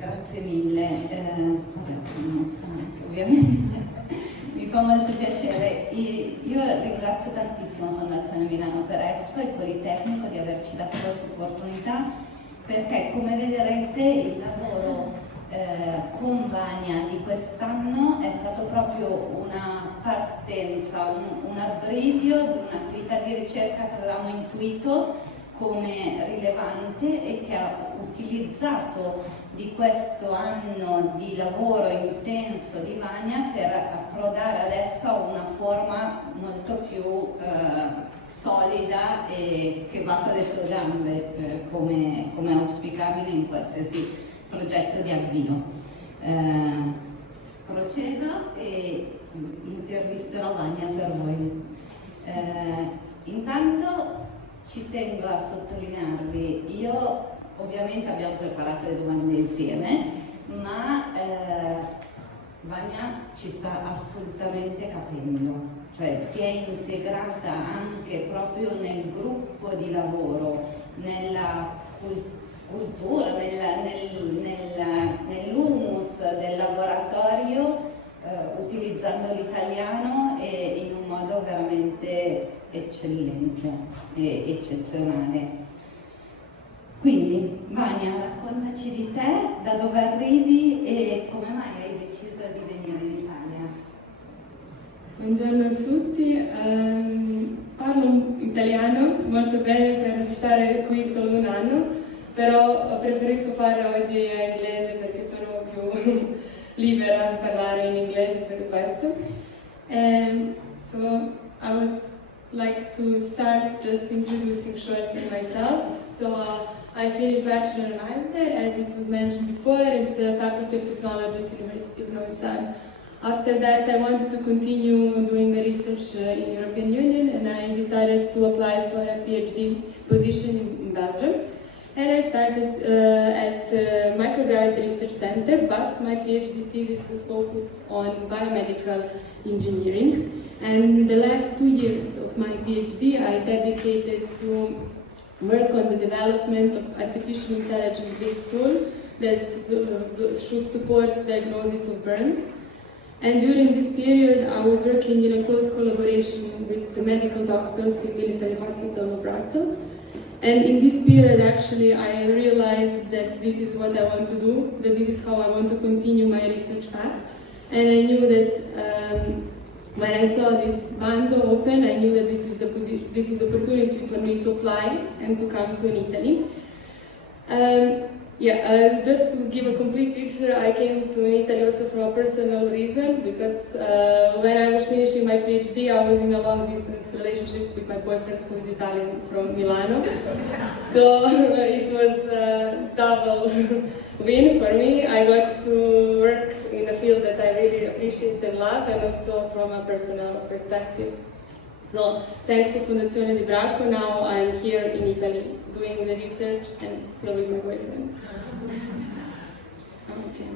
Grazie mille, sono emozionante ovviamente, mi fa molto piacere. Io ringrazio tantissimo Fondazione Milano per Expo e il Politecnico di averci dato questa opportunità, perché come vedrete il lavoro con Vanja di quest'anno è stato proprio una partenza, un abbrivio di un'attività di ricerca che avevamo intuito come rilevante e che ha utilizzato di questo anno di lavoro intenso di Vanja per approdare adesso a una forma molto più solida e che va con le sue gambe, come auspicabile in qualsiasi progetto di avvio. Procedo e intervisterò Vanja per voi. Intanto ci tengo a sottolinearvi, io ovviamente abbiamo preparato le domande insieme, ma Vanja ci sta assolutamente capendo, cioè si è integrata anche proprio nel gruppo di lavoro, nella cultura, nell'humus del laboratorio, utilizzando l'italiano e in un modo veramente eccellente e eccezionale. Quindi, Vanja, raccontaci di te, da dove arrivi e come mai hai deciso di venire in Italia. Buongiorno a tutti, parlo italiano molto bene per stare qui solo un anno, però preferisco fare oggi in inglese perché sono più libera a parlare in inglese per questo. So I would like to start just introducing shortly myself. So I finished Bachelor and Master, as it was mentioned before, at the Faculty of Technology at the University of Novi Sad. After that, I wanted to continue doing the research in European Union, and I decided to apply for a PhD position in Belgium. And I started at Microgravity Research Center, but my PhD thesis was focused on biomedical engineering. And the last 2 years of my PhD I dedicated to work on the development of artificial intelligence-based tool that should support diagnosis of burns. And during this period I was working in a close collaboration with the medical doctors in the Military Hospital of Brussels. And in this period, actually, I realized that this is what I want to do, that this is how I want to continue my research path. And I knew that when I saw this bando open, I knew that this is opportunity for me to apply and to come to Italy. Just to give a complete picture, I came to Italy also for a personal reason, because when I was finishing my PhD, I was in a long-distance relationship with my boyfriend, who is Italian, from Milano. So it was a double win for me. I got to work in a field that I really appreciate and love, and also from a personal perspective. So thanks to Fondazione di Bracco, now I'm here in Italy doing the research and still with my boyfriend. Okay.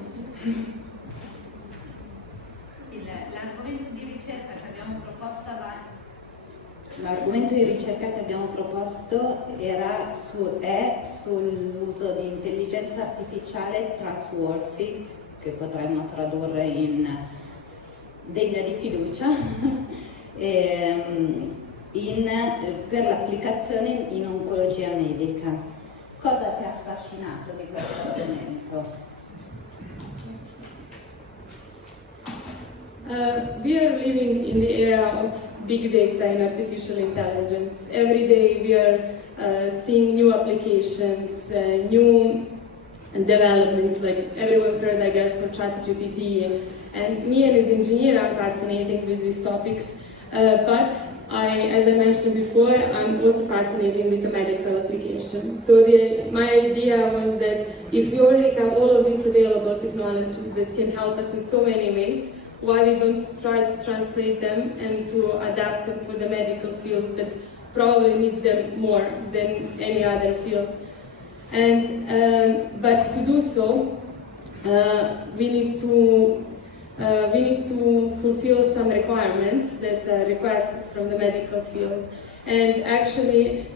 L'argomento di ricerca che abbiamo proposto L'argomento di ricerca che abbiamo proposto è sull'uso di intelligenza artificiale trustworthy, che potremmo tradurre in degna di fiducia, per l'applicazione in oncologia medica. Cosa ti ha affascinato di questo argomento? We are living in the era of big data and artificial intelligence. Every day we are seeing new applications, new developments, like everyone heard, I guess, for ChatGPT. And me as an engineer, I'm fascinated with these topics. But as I mentioned before, I'm also fascinated with the medical application. So my idea was that if we already have all of these available technologies that can help us in so many ways, why we don't try to translate them and to adapt them for the medical field that probably needs them more than any other field. And but to do so, we need to fulfill some requirements that are requested from the medical field. And actually,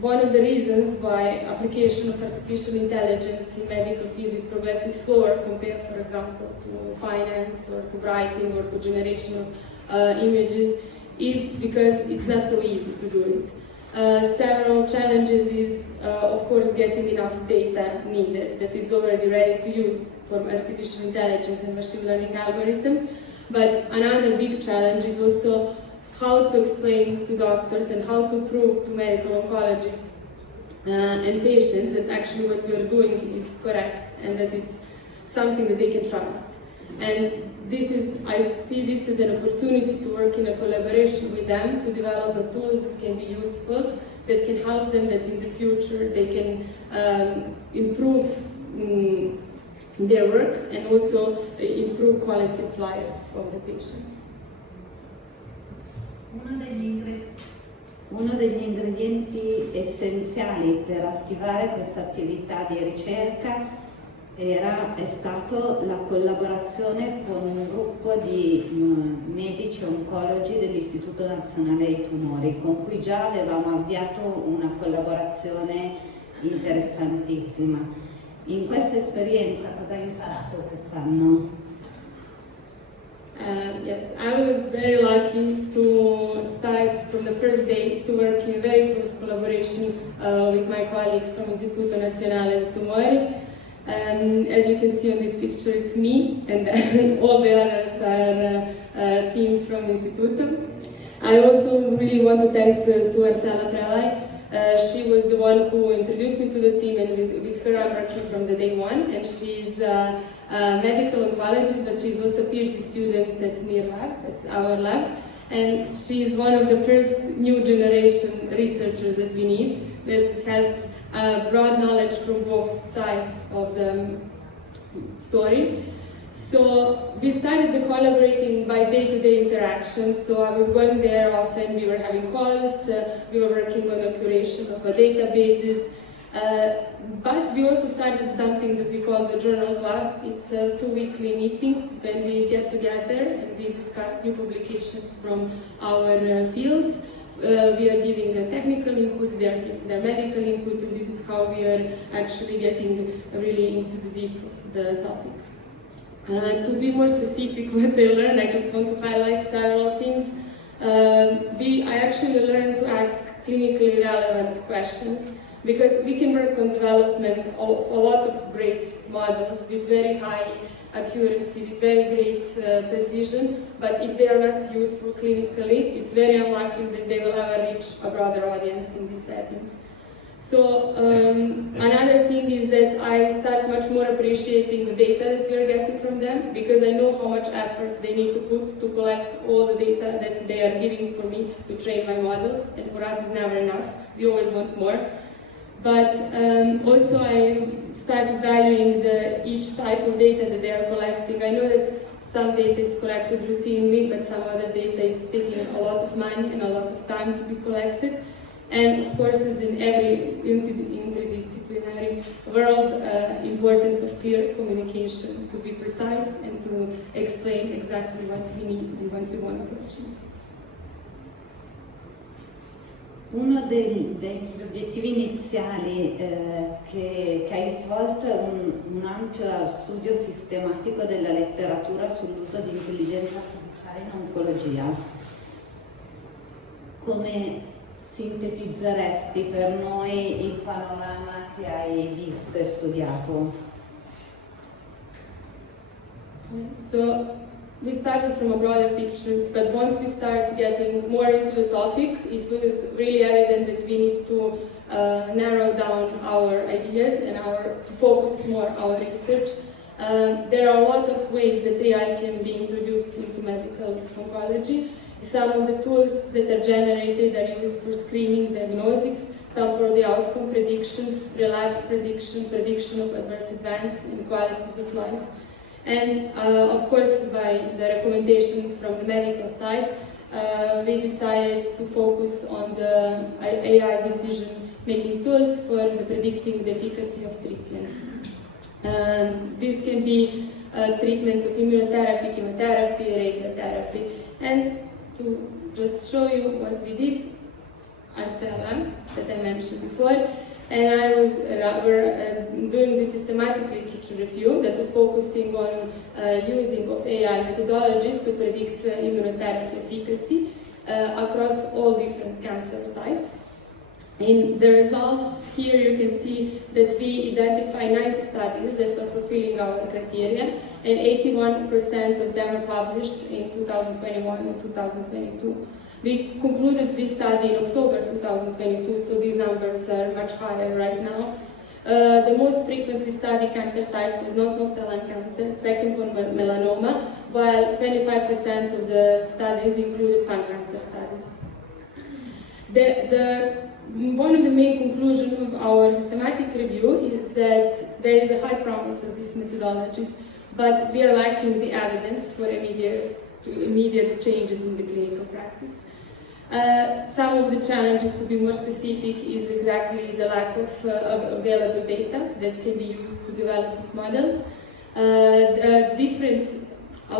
one of the reasons why application of artificial intelligence in medical field is progressing slower compared, for example, to finance or to writing or to generation of images is because it's not so easy to do it. Several challenges is, of course, getting enough data needed that is already ready to use for artificial intelligence and machine learning algorithms. But another big challenge is also how to explain to doctors and how to prove to medical oncologists and patients that actually what we are doing is correct and that it's something that they can trust. And I see this as an opportunity to work in a collaboration with them to develop tools that can be useful, that can help them, that in the future they can improve their work and also improve quality of life of the patients. Uno degli ingredienti essenziali per attivare questa attività di ricerca è stato la collaborazione con un gruppo di medici oncologi dell'Istituto Nazionale dei Tumori, con cui già avevamo avviato una collaborazione interessantissima. In questa esperienza cosa hai imparato quest'anno? Yes, I was very lucky to start from the first day to work in very close collaboration with my colleagues from Istituto Nazionale dei Tumori. As you can see on this picture, it's me, and all the others are a team from Istituto. I also really want to thank Ursula Prelai. She was the one who introduced me to the team, and with her I'm working from the day one. And she's a medical oncologist, but she's also a PhD student at NIR Lab, at our lab. And she's one of the first new generation researchers that we need, that has broad knowledge from both sides of the story. So we started collaborating by day-to-day interactions. So I was going there often, we were having calls, we were working on the curation of databases. But we also started something that we call the Journal Club. It's 2 weekly meetings when we get together and we discuss new publications from our fields. We are giving technical inputs, they are giving their medical input, and this is how we are actually getting really into the deep of the topic. To be more specific what I learned, I just want to highlight several things. I actually learned to ask clinically relevant questions, because we can work on development of a lot of great models with very high accuracy, with very great precision, but if they are not useful clinically, it's very unlikely that they will ever reach a broader audience in these settings. So another thing is that I start much more appreciating the data that we are getting from them, because I know how much effort they need to put to collect all the data that they are giving for me to train my models, and for us it's never enough, we always want more. But also I started valuing each type of data that they are collecting. I know that some data is collected routinely, but some other data is taking a lot of money and a lot of time to be collected. And of course, as in every interdisciplinary world, importance of clear communication, to be precise and to explain exactly what we need and what we want to achieve. Uno degli obiettivi iniziali che hai svolto è un ampio studio sistematico della letteratura sull'uso di intelligenza artificiale in oncologia. Come sintetizzeresti per noi il panorama che hai visto e studiato? So, we started from a broader picture, but once we start getting more into the topic, it was really evident that we need to narrow down our ideas and to focus more our research. There are a lot of ways that AI can be introduced into medical oncology. Some of the tools that are generated are used for screening diagnostics, some for the outcome prediction, relapse prediction, prediction of adverse events and qualities of life. And of course, by the recommendation from the medical side, we decided to focus on the AI decision-making tools for the predicting the efficacy of treatments. This can be treatments of immunotherapy, chemotherapy, radiotherapy. And to just show you what we did, Arcella that I mentioned before, and I was doing the systematic literature review that was focusing on using of AI methodologies to predict immunotherapy efficacy across all different cancer types. In the results here you can see that we identify 90 studies that were fulfilling our criteria, and 81% of them were published in 2021 and 2022. We concluded this study in October 2022, so these numbers are much higher right now. The most frequently studied cancer type was non-small cell lung cancer, second one melanoma, while 25% of the studies included pan-cancer studies. One of the main conclusions of our systematic review is that there is a high promise of these methodologies, but we are lacking the evidence for immediate changes in the clinical practice. Some of the challenges, to be more specific, is exactly the lack of available data that can be used to develop these models. A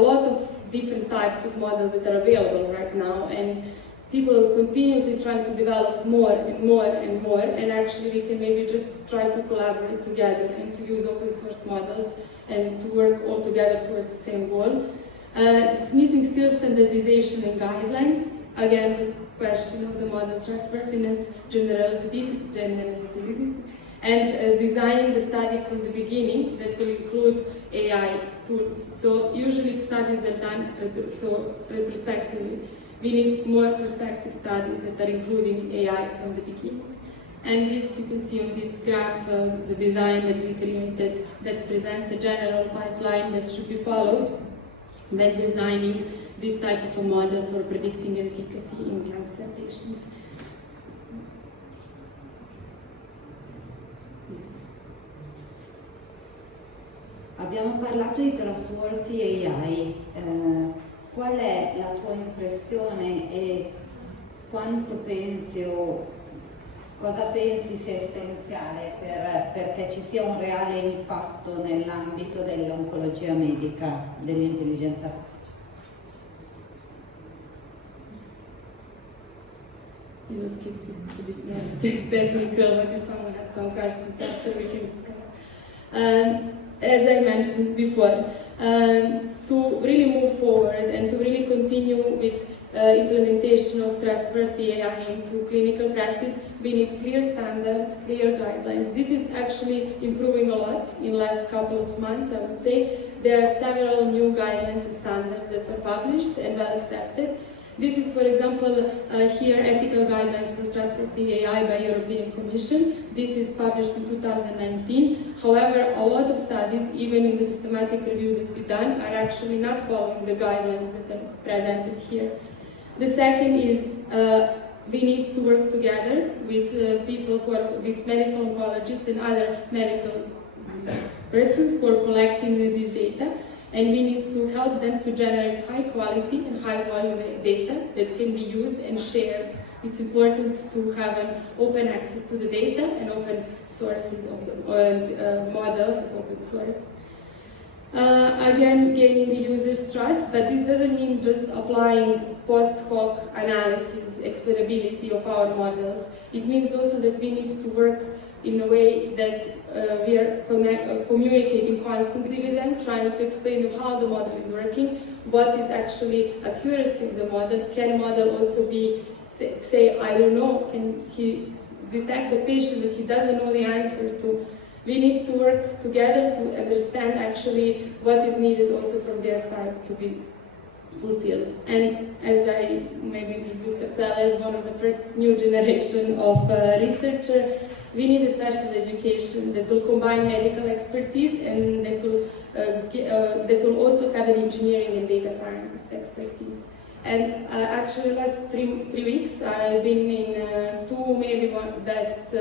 lot of different types of models that are available right now, and people are continuously trying to develop more and more and more, and actually we can maybe just try to collaborate together and to use open source models and to work all together towards the same goal. It's missing still standardization and guidelines. Again, the question of the model trustworthiness, generalizability, and designing the study from the beginning that will include AI tools. So usually studies are done retrospectively. We need more prospective studies that are including AI from the beginning. And this you can see on this graph, the design that we created that presents a general pipeline that should be followed when designing this type of a model for predicting efficacy in cancer patients. Abbiamo parlato di trustworthy AI. Qual è la tua impressione e quanto pensi o cosa pensi sia essenziale perché ci sia un reale impatto nell'ambito dell'oncologia medica, dell'intelligenza artificiale? We'll skip this, it's a bit more technical, but if someone has some questions after, we can discuss. As I mentioned before, to really move forward and to really continue with implementation of trustworthy AI into clinical practice, we need clear standards, clear guidelines. This is actually improving a lot in the last couple of months, I would say. There are several new guidelines and standards that were published and well accepted. This is, for example, here, ethical guidelines for trustworthy AI by European Commission. This is published in 2019. However, a lot of studies, even in the systematic review that we've done, are actually not following the guidelines that are presented here. The second is we need to work together with people who are with medical oncologists and other medical persons who are collecting this data. And we need to help them to generate high quality and high volume data that can be used and shared. It's important to have an open access to the data and open sources of the models of open source. Again, gaining the user's trust, but this doesn't mean just applying post hoc analysis, explainability of our models. It means also that we need to work in a way that we are communicating constantly with them, trying to explain them how the model is working, what is actually accuracy of the model. Can model also be, say, I don't know, can he detect the patient that he doesn't know the answer to? We need to work together to understand actually what is needed also from their side to be fulfilled. And as I maybe introduced Arcella as one of the first new generation of researchers, we need a special education that will combine medical expertise and that will also have an engineering and data scientist expertise. And actually, last three weeks, I've been in two, maybe one best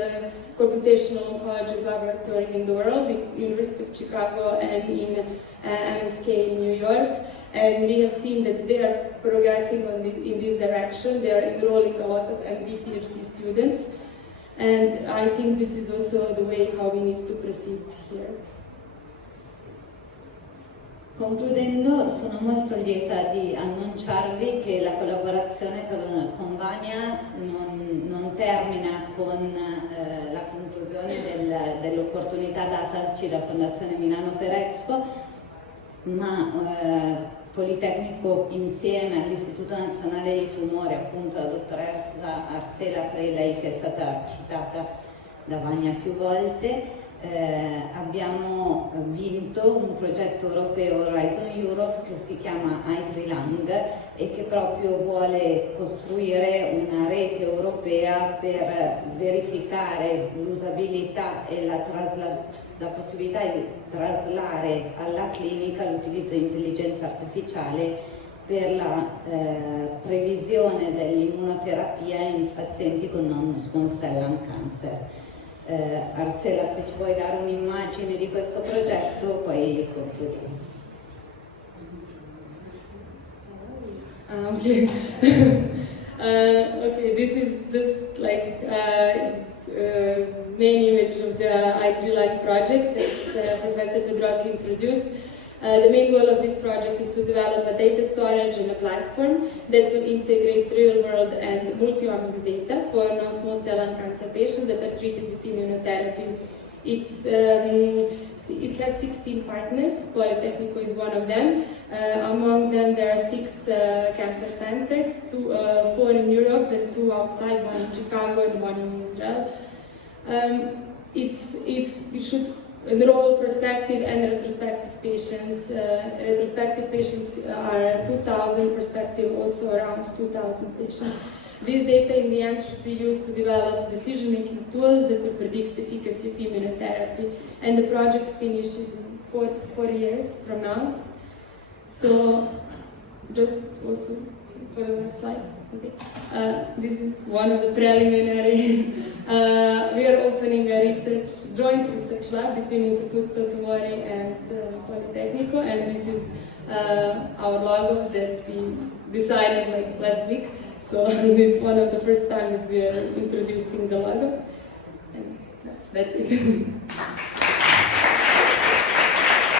computational oncology laboratory in the world, the University of Chicago and in MSK in New York. And we have seen that they are progressing in this direction. They are enrolling a lot of MD, PhD students. And I think this is also the way how we need to proceed here. Concludendo, sono molto lieta di annunciarvi che la collaborazione con Vanja non termina con la conclusione dell'opportunità dataci da Fondazione Milano per Expo, ma Politecnico insieme all'Istituto Nazionale dei Tumori, appunto la dottoressa Arsela Prelei, che è stata citata da Vanja più volte, abbiamo vinto un progetto europeo Horizon Europe che si chiama HydriLung e che proprio vuole costruire una rete europea per verificare l'usabilità e la possibilità di traslare alla clinica l'utilizzo di intelligenza artificiale per la previsione dell'immunoterapia in pazienti con non-small cell lung cancer. Arsela, se ci vuoi dare un'immagine di questo progetto, poi concludiamo. Okay. Okay, this is just like main image of the HydriLung project that Professor Pedrocchi introduced. The main goal of this project is to develop a data storage and a platform that will integrate real-world and multi-omics data for non-small cell lung cancer patients that are treated with immunotherapy. It has 16 partners. Politecnico is one of them. Among them, there are 6 cancer centers, 4 in Europe and 2 outside, one in Chicago and one in Israel. It should enroll prospective and retrospective patients. Retrospective patients are 2,000, prospective also around 2,000 patients. This data in the end should be used to develop decision-making tools that will predict the efficacy of immunotherapy. And the project finishes in 4 years from now. So, just also for the next slide. Okay. This is one of the preliminary. We are opening a joint research lab between Istituto Tumori and Politecnico, and this is our logo that we decided like last week. So this is one of the first time that we are introducing the logo, and that's it.